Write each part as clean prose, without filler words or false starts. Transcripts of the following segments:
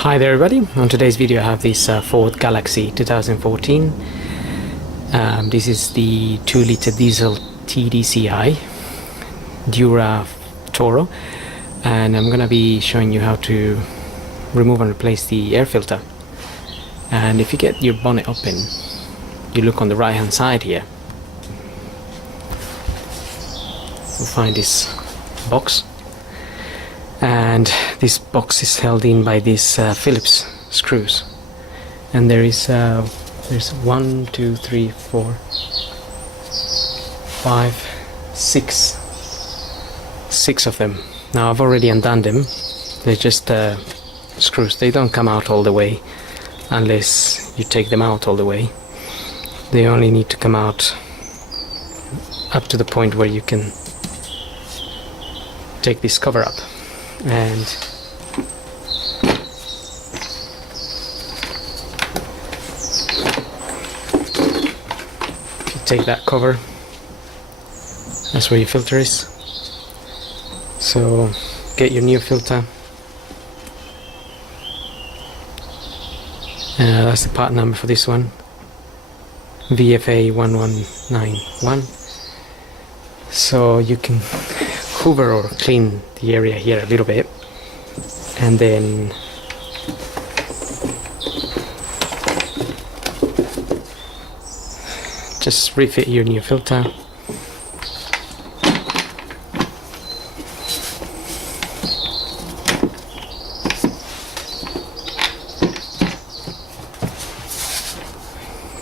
Hi there everybody, on today's video I have this Ford Galaxy 2014. This is the 2-liter diesel TDCi Dura Toro, and I'm gonna be showing you how to remove and replace the air filter. And if you get your bonnet open, you look on the right hand side here, you'll find this box. And this box is held in by these Phillips screws, and there's 1, 2, 3, 4, 5, 6 of them. Now I've already undone them. They're just screws. They don't come out all the way unless you take them out all the way. They only need to come out up to the point where you can take this cover up. And if you take that cover, that's where your filter is. So get your new filter. That's the part number for this one, VFA 1191. So you can hoover or clean the area here a little bit, and then just refit your new filter.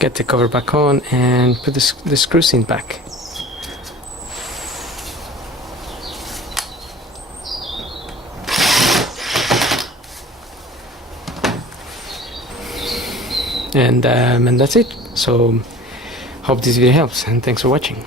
Get the cover back on and put the screws in back. And that's it. So hope this video helps, and thanks for watching.